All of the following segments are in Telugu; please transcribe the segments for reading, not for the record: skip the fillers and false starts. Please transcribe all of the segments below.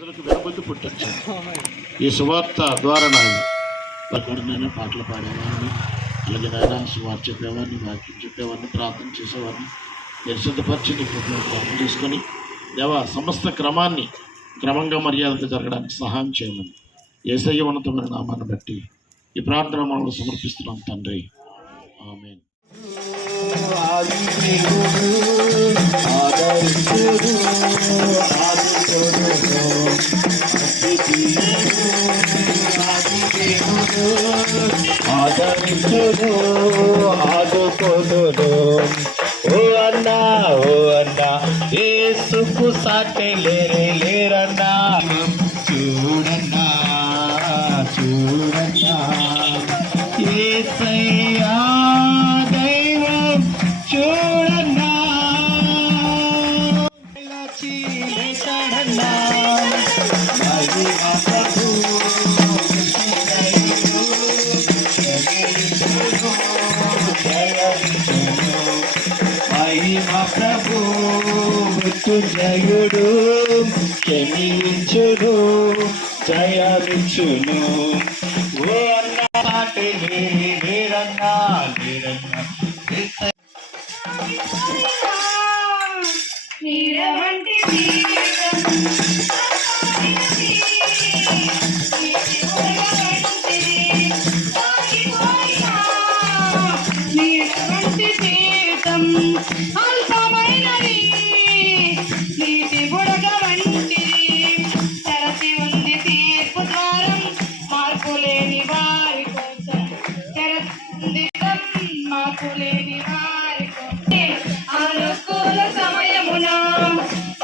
ప్రజలకు వినబుద్ధి పుట్టించాను. ఈ సువార్త ద్వారా నాయన పాటలు పాడేవాడిని, అలాగే నాయన సువార్త చెప్పేవాడిని, వాక్యం చెప్పేవాడిని, ప్రార్థన చేసేవాడిని నేను సిద్ధపరిచి ప్రార్థన చేసుకొని దేవా సమస్త క్రమాన్ని క్రమంగా మర్యాదగా జరగడానికి సహాయం చేయమని యేసయ్య ఉన్నతమైన నామాన్ని బట్టి ఈ ప్రార్థన మనల్ని సమర్పిస్తున్నాం తండ్రి. ఆమేన్. ఓ అన్నా యేసుకు సాటి లేరన్నా. చూడన్నా యేసయ్యా దైవం చూడన్నా. చీలేశాడన్నా మహిమా ప్రభు మృత్యుంజయుడు క్షమించును జయమిచ్చును. ఓ అన్నా సాటి లేరన్నా. అల్పమైనది నీటి బుడగ వంటిది, తెరచి ఉంది తీర్పు ద్వారం మార్పు లేని వారి కోసం. తెరచి మార్పు లేని వారి కోసం అనుకూల సమయమున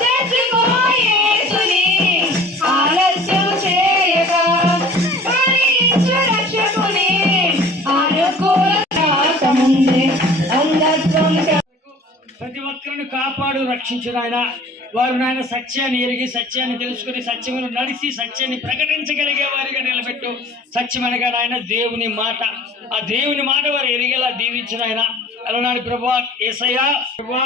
చేర్చుకో యేసుని ఆలస్యం చేయగా భరించు రక్షకుని అనుకూల ముందే అంధత్వం. ప్రతి ఒక్కరిని కాపాడు రక్షించు నాయన. వారు నాయన సత్యాన్ని ఎరిగి సత్యాన్ని తెలుసుకుని సత్యమును నడిచి సత్యాన్ని ప్రకటించగలిగే వారిగా నిలబెట్టు. సత్యమనగా నాయన దేవుని మాట, ఆ దేవుని మాట వారు ఎరిగేలా దీవించిన ఆయన అలనాడు ప్రభువా. యేసయ్యా ప్రభువా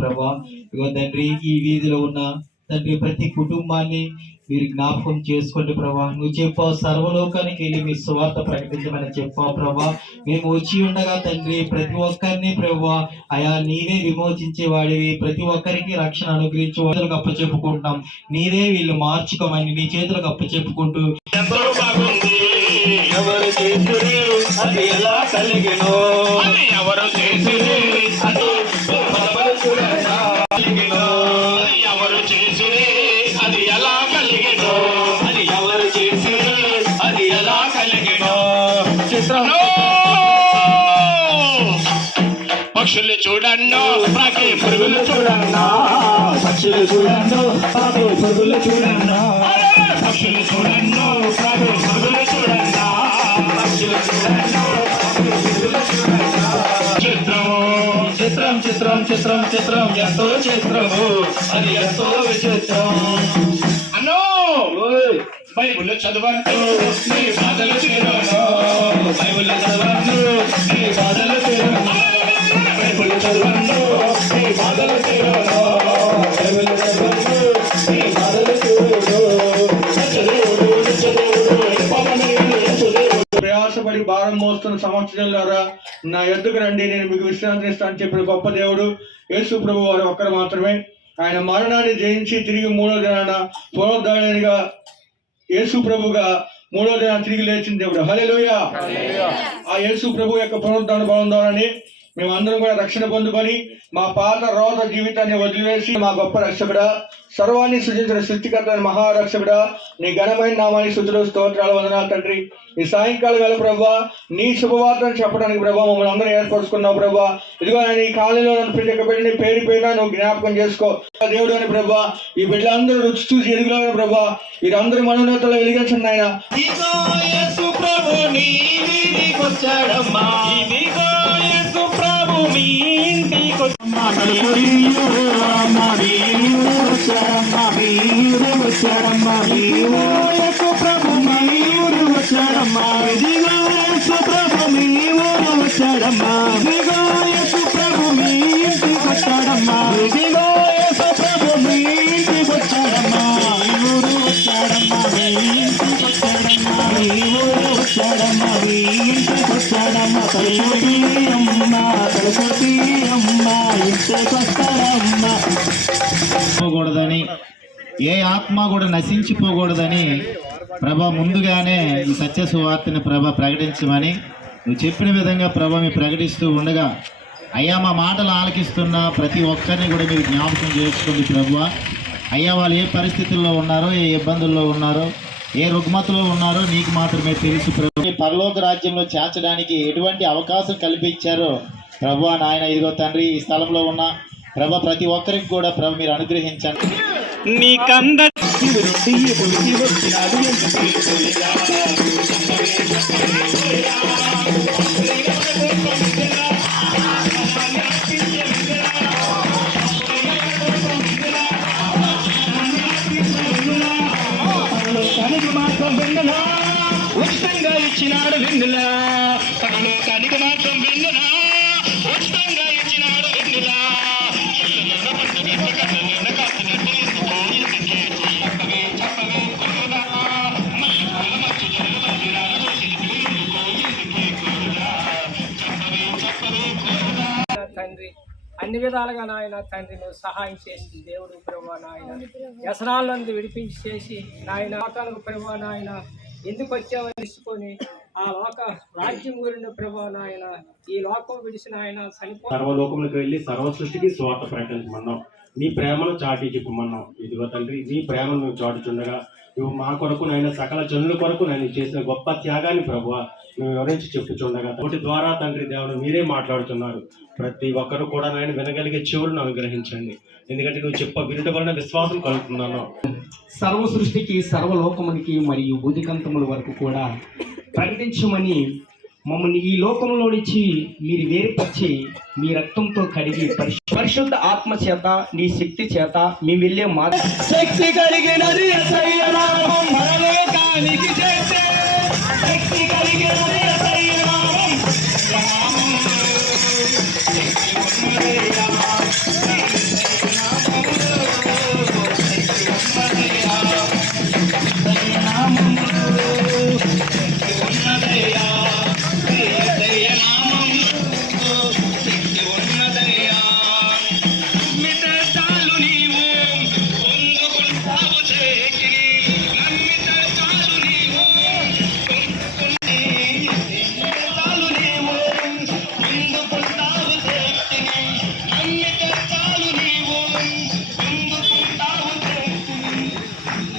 ప్రభా. ఇగో తండ్రి ఈ వీధిలో ఉన్న తండ్రి ప్రతి కుటుంబాన్ని మీరు జ్ఞాపకం చేసుకోండి ప్రభా. నువ్వు చెప్పావు సర్వలోకానికి వెళ్ళి మీ సువార్త ప్రకటించమని చెప్పావు ప్రభా. మేము వచ్చి ఉండగా తండ్రి ప్రతి ఒక్కరిని ప్రభా అయా నీవే విమోచించేవాడివి, ప్రతి ఒక్కరికి రక్షణ అనుగ్రహించి చేతులకు అప్పచెప్పుకుంటున్నాం. నీవే వీళ్ళు మార్చుకోమని నీ చేతులకు అప్పచెప్పుకుంటూ ఎవరు చేసిరి అది ఎలా కలిగినో, ఎవరు చేసిరి అది ఎవరు చేసిరి అది ఎలా కలిగినో, అది ఎవరు చేసిరి అది ఎలా కలిగినో. పక్షులు చూడన్నో ప్రాకి పురుగులు చూడన్నా, పక్షులు చూడన్నో ప్రాకి పురుగులు చూడన్నా, పక్షులు చూడన్నో ప్రాకి పురుగులు చూడన్నా, పక్షులు చూడన్నో ప్రాకి పురుగులు చూడన్నా. చిత్రం చిత్రం చిత్రం చిత్రం ఎంతో చిత్రము, అది ఎంతో విచిత్రం. అన్నో బైబుల్ చదవంతో నీ బాధలు తీరను. ప్రయాసపడి భారం మోస్తున్న సమస్యలారా నా ఎద్దుకు రండి, నేను మీకు విశ్రాంతి ఇస్తానని చెప్పిన గొప్ప దేవుడు యేసు ప్రభు వారు ఒక్కరు మాత్రమే. ఆయన మరణాన్ని జయించి తిరిగి మూడో దినాన పునరుద్ధరణగా యేసు ప్రభుగా మూడో దినాన్ని తిరిగి లేచిన దేవుడు. హల్లెలూయా. ఆ యేసు ప్రభు యొక్క పునరుద్ధరణ బలం ద్వారానే మేమందరం కూడా రక్షణ పొందుకొని మా పాత రోత జీవితాన్ని వదిలివేసి మా గొప్ప రక్షకుడా, సర్వాన్ని సృజించిన సృష్టికర్త మహారక్షకుడా, నీ ఘనమైన నామానికి స్తుతులు స్తోత్రాలు వందనాలు తండ్రి. ఈ సాయంకాలం వేళ ప్రభా నీ శుభవార్తను చెప్పడానికి ప్రభా మమ్మల్ని అందరూ ఏర్పరచుకున్నావు ప్రభా. ఇదిగో నేను ఈ కాలంలో నన్ను ప్రతి ఒక్క బిడ్డని పేరు పైన నువ్వు జ్ఞాపకం చేసుకో దేవుడు అని ప్రభా. ఈ బిడ్డలందరూ రుచి చూసి ఎదుగులాలని ప్రభా వీరందరూ మనోన్నతలో వెలిగించండి ఆయన. పోకూడదని, ఏ ఆత్మ కూడా నశించిపోకూడదని ప్రభా ముందుగానే ఈ సత్య సువార్తని ప్రభా ప్రకటించమని నువ్వు చెప్పిన విధంగా ప్రభా మీరు ప్రకటిస్తూ ఉండగా అయ్యా మా మాటలు ఆలకిస్తున్న ప్రతి ఒక్కరిని కూడా మీరు జ్ఞాపకం చేసుకోండి ప్రభువా. అయ్యా వాళ్ళు ఏ పరిస్థితుల్లో ఉన్నారో, ఏ ఇబ్బందుల్లో ఉన్నారో, ఏ రుగ్మతలో ఉన్నారో నీకు మాత్రమే తెలుసు ప్రభు. ఈ పరలోక రాజ్యంలో చేర్చడానికి ఎటువంటి అవకాశం కల్పించారో ప్రభువా నాయన. ఇదిగో తండ్రి ఈ స్థలంలో ఉన్న ప్రభ ప్రతి ఒక్కరికి కూడా ప్రభు మీరు అనుగ్రహించండి. ఉచితంగా ఇచ్చినాడు వెన్నులా, పరలోకానికి మాత్రం వెన్నులా, ఉచితంగా ఇచ్చినాడు వెన్నులా. తండ్రి అన్ని విధాలుగా నాయన తండ్రి నువ్వు సహాయం చేసి దేవుడు ప్రభా నాయన వ్యసనాలను విడిపించి చేసి నాయన లోకాలకు ప్రభా నాయన ఎందుకు వచ్చావని తెలుసుకొని ఆ లోక రాజ్యం గురిన ప్రభా నాయన ఈ లోకం విడిచిన ఆయన చనిపో సర్వలోకములకు వెళ్ళి సర్వ సృష్టికి స్వార్థ ప్రకటించమన్నాం. నీ ప్రేమను చాటి చెప్పమన్నాం. ఇదిగో తండ్రి నీ ప్రేమను నువ్వు చాటుచుండగా నువ్వు మా కొరకు నాయన సకల జనుల కొరకు నేను చేసిన గొప్ప త్యాగాన్ని ప్రభువ నువ్వు వివరించి చెప్పుచుండగా వాటి ద్వారా తండ్రి దేవుడు మీరే మాట్లాడుతున్నారు. ప్రతి ఒక్కరు కూడా నాయన వినగలిగే చెవులను అనుగ్రహించండి. ఎందుకంటే నువ్వు వినుట వలన విశ్వాసం కలుగుతున్నాను. సర్వ సృష్టికి సర్వలోకమునికి మరియు బుద్ధికంతముల వరకు కూడా ప్రకటించమని మమ్మల్ని ఈ లోకంలో నుంచి మీరు వేరుపరిచి మీ రక్తంతో కడిగి పరిశుద్ధ ఆత్మ చేత నీ శక్తి చేత మేము వెళ్ళే శక్తి కలిగినది యేసయ్య నామం, పరలోకానికి చేసే శక్తి కలిగినది యేసయ్య నామం.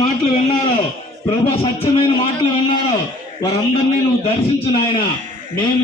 మాటలు విన్నారో ప్రభు సత్యమైన మాటలు విన్నారో వారందరినీ నువ్వు దర్శించిన ఆయన మేము